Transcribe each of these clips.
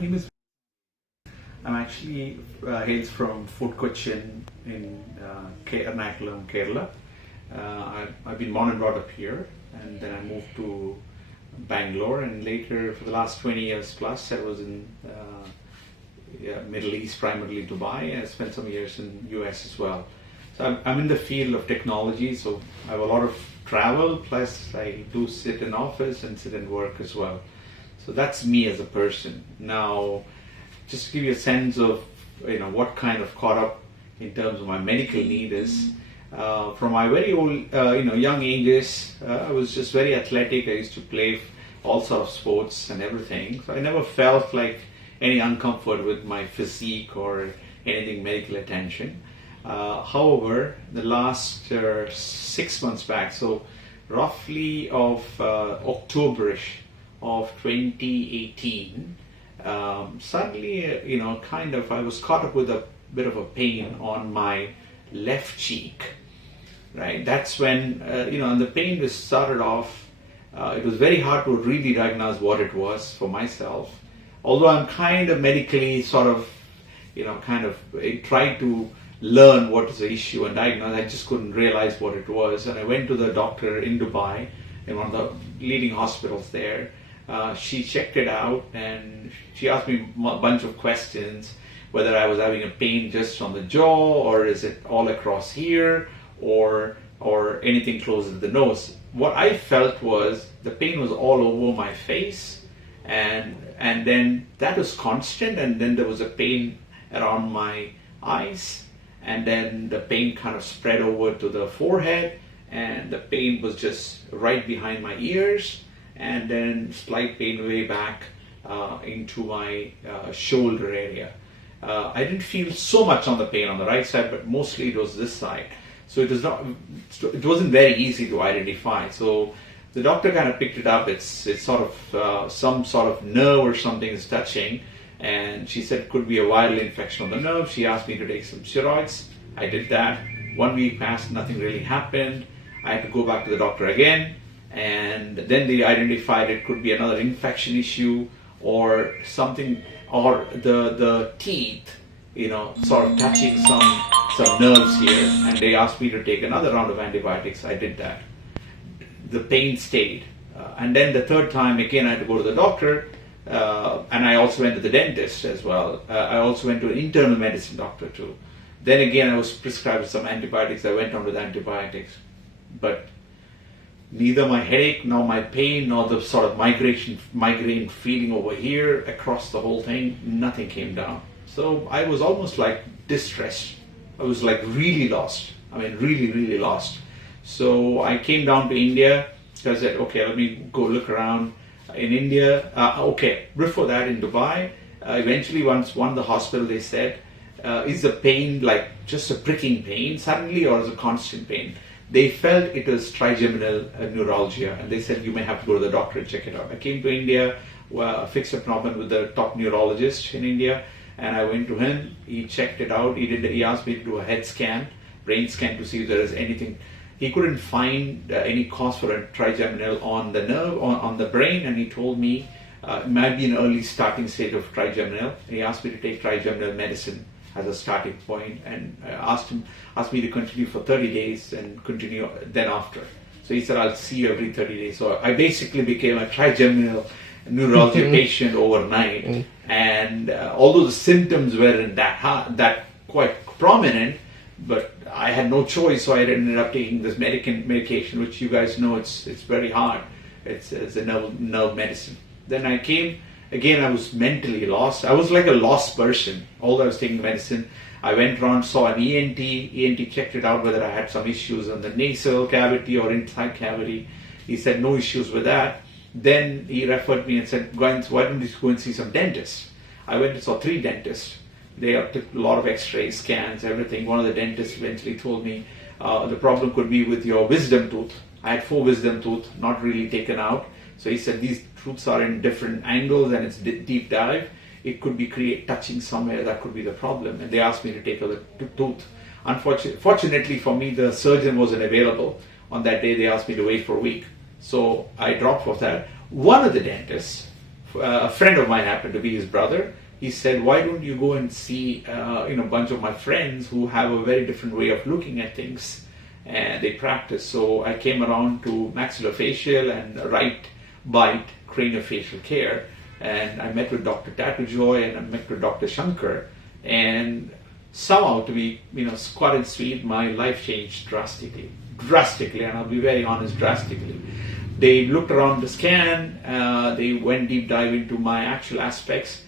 name is. I'm actually hails from Fort Cochin in Ernakulam, Kerala. I've been born and brought up here, and then I moved to Bangalore, and later for the last 20 years plus I was in Middle East, primarily Dubai. I spent some years in US as well. So I'm in the field of technology, so I have a lot of travel, plus I do sit in office and sit and work as well. So that's me as a person. Now, just to give you a sense of what kind of caught up in terms of my medical need is, from my very old young ages, I was just very athletic. I used to play all sorts of sports and everything, so I never felt like any uncomfort with my physique or anything medical attention. However, the last 6 months back, so roughly of Octoberish of 2018, suddenly, I was caught up with a bit of a pain on my left cheek, right? That's when, and the pain just started off. It was very hard to really diagnose what it was for myself. Although I'm kind of medically I tried to learn what is the issue and diagnose, I just couldn't realize what it was. And I went to the doctor in Dubai, in one of the leading hospitals there. She checked it out and she asked me a bunch of questions, whether I was having a pain just on the jaw, or is it all across here, or anything closer to the nose. What I felt was the pain was all over my face, and then that was constant, and then there was a pain around my eyes, and then the pain kind of spread over to the forehead, and the pain was just right behind my ears, and then slight pain way back into my shoulder area. I didn't feel so much on the pain on the right side, but mostly it was this side. So it wasn't very easy to identify. So the doctor kind of picked it up. It's sort of some sort of nerve or something is touching, and she said it could be a viral infection on the nerve. She asked me to take some steroids. I did that. 1 week passed, nothing really happened. I had to go back to the doctor again, and then they identified it could be another infection issue or something, or the teeth, sort of touching some nerves here, and they asked me to take another round of antibiotics. I did that. The pain stayed, and then the third time again I had to go to the doctor, and I also went to the dentist as well. I also went to an internal medicine doctor too. Then again I was prescribed some antibiotics. I went on with antibiotics, but neither my headache nor my pain nor the sort of migraine feeling over here across the whole thing, nothing came down. So I was almost like distressed. I was like really lost. I mean, really, really lost. So I came down to India. I said, okay, let me go look around in India. Before that in Dubai, eventually once one of the hospital, they said, is the pain like just a pricking pain suddenly, or is it constant pain? They felt it was trigeminal neuralgia, and they said you may have to go to the doctor and check it out. I came to India, fixed an appointment with the top neurologist in India, and I went to him. He checked it out. He asked me to do a head scan, brain scan, to see if there is anything. He couldn't find any cause for a trigeminal on the nerve, on the brain, and he told me it might be an early starting stage of trigeminal. He asked me to take trigeminal medicine as a starting point, and asked me to continue for 30 days and continue then after. So he said, I'll see you every 30 days. So I basically became a trigeminal neuralgia patient overnight. And although the symptoms weren't that quite prominent, but I had no choice, so I ended up taking this medication, which you guys know it's very hard. It's a nerve medicine. Then I came. Again, I was mentally lost. I was like a lost person. Although I was taking medicine, I went around, saw an ENT. ENT checked it out whether I had some issues on the nasal cavity or inside cavity. He said no issues with that. Then he referred me and said, why don't you go and see some dentists? I went and saw 3 dentists. They took a lot of x-rays, scans, everything. One of the dentists eventually told me the problem could be with your wisdom tooth. I had 4 wisdom tooth, not really taken out. So he said these tooths are in different angles and it's deep dive. It could be touching somewhere, that could be the problem. And they asked me to take a tooth. Fortunately for me, the surgeon wasn't available. On that day, they asked me to wait for a week. So I dropped for that. One of the dentists a friend of mine happened to be his brother. He said, why don't you go and see a bunch of my friends who have a very different way of looking at things, and they practice. So I came around to maxillofacial and right bite craniofacial care, and I met with Dr. Tatujoy and I met with Dr. Shankar, and somehow, to be squat and sweet, my life changed drastically, and I'll be very honest, drastically. They looked around the scan, they went deep dive into my actual aspects.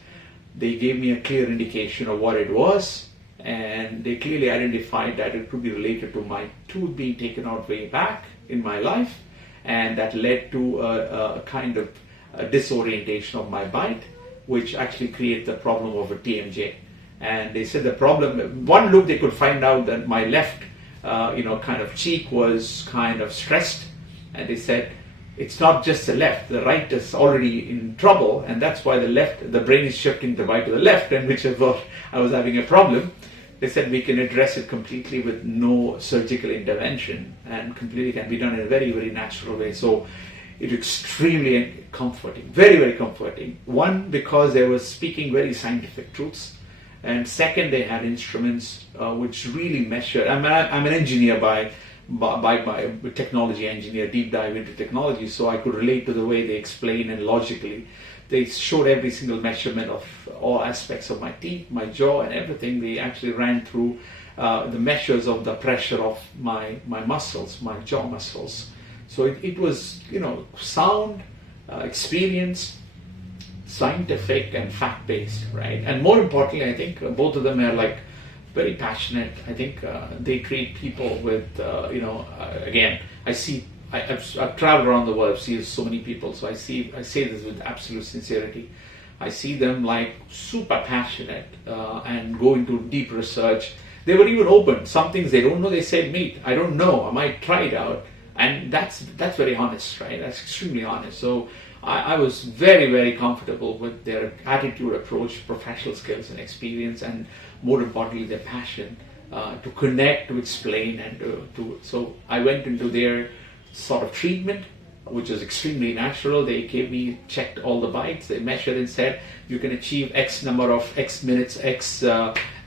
They gave me a clear indication of what it was, and they clearly identified that it could be related to my tooth being taken out way back in my life, and that led to a kind of a disorientation of my bite, which actually created the problem of a TMJ. And they said the problem, one look they could find out that my left kind of cheek was kind of stressed, and they said it's not just the left, the right is already in trouble, and that's why the brain is shifting the right to the left, and which I thought I was having a problem. They said we can address it completely with no surgical intervention, and completely can be done in a very, very natural way. So it's extremely comforting, very, very comforting. One, because they were speaking very scientific truths, and second, they had instruments which really measure. I'm an engineer by technology engineer, deep dive into technology, so I could relate to the way they explain, and logically they showed every single measurement of all aspects of my teeth, my jaw, and everything. They actually ran through the measures of the pressure of my muscles, my jaw muscles. So it was sound, experienced, scientific, and fact-based, right? And more importantly, I think both of them are very passionate. I think they treat people with, again, I've traveled around the world, I've seen so many people, so I say this with absolute sincerity. I see them super passionate and go into deep research. They were even open. Some things they don't know, they said, "Mate, I don't know, I might try it out." And that's very honest, right? That's extremely honest. So I was very, very comfortable with their attitude, approach, professional skills and experience, and more importantly, their passion to connect, to explain, and so I went into their sort of treatment, which is extremely natural. They checked all the bites, they measured and said, you can achieve X number of X minutes, X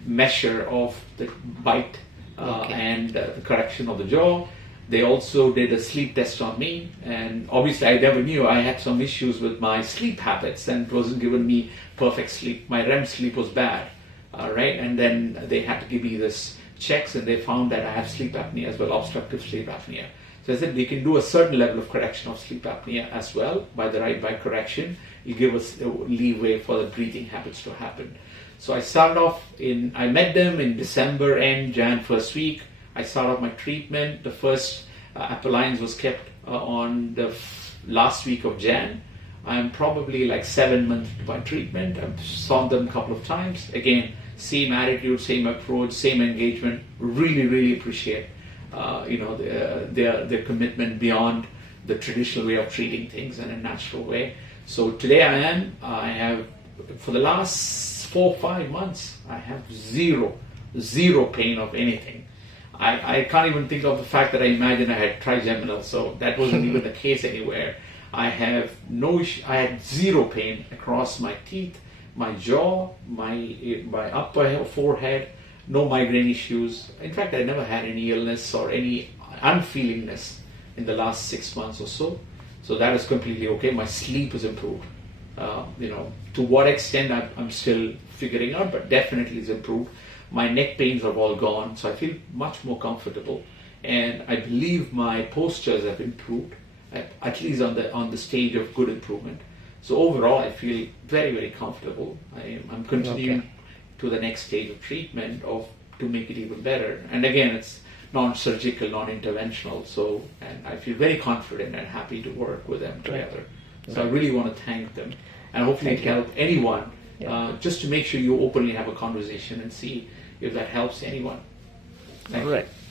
measure of the bite and the correction of the jaw. They also did a sleep test on me, and obviously I never knew I had some issues with my sleep habits, and it wasn't giving me perfect sleep. My REM sleep was bad, right? And then they had to give me this checks, and they found that I have sleep apnea as well, obstructive sleep apnea. So I said they can do a certain level of correction of sleep apnea as well by the right bite correction. You give us a leeway for the breathing habits to happen. So I started off I met them in December end, Jan first week. I started off my treatment. The first appliance was kept on the last week of Jan. I'm probably 7 months into my treatment. I've saw them a couple of times. Again, same attitude, same approach, same engagement. Really, really appreciate their commitment beyond the traditional way of treating things in a natural way. So today I have, for the last 4 or 5 months, I have zero pain of anything. I can't even think of the fact that I imagined I had trigeminal, so that wasn't even the case anywhere. I have I had zero pain across my teeth, my jaw, my upper forehead, no migraine issues. In fact, I never had any illness or any unfeelingness in the last 6 months or so. So that is completely okay. My sleep has improved. To what extent I'm still figuring out, but definitely it's improved. My neck pains are all gone, so I feel much more comfortable, and I believe my postures have improved, at least on the stage of good improvement. So overall, I feel very, very comfortable. I'm continuing to the next stage of treatment to make it even better. And again, it's non-surgical, non-interventional. So, and I feel very confident and happy to work with them together. So I really want to thank them, and hopefully it helped anyone. Just to make sure you openly have a conversation and see if that helps anyone. All right.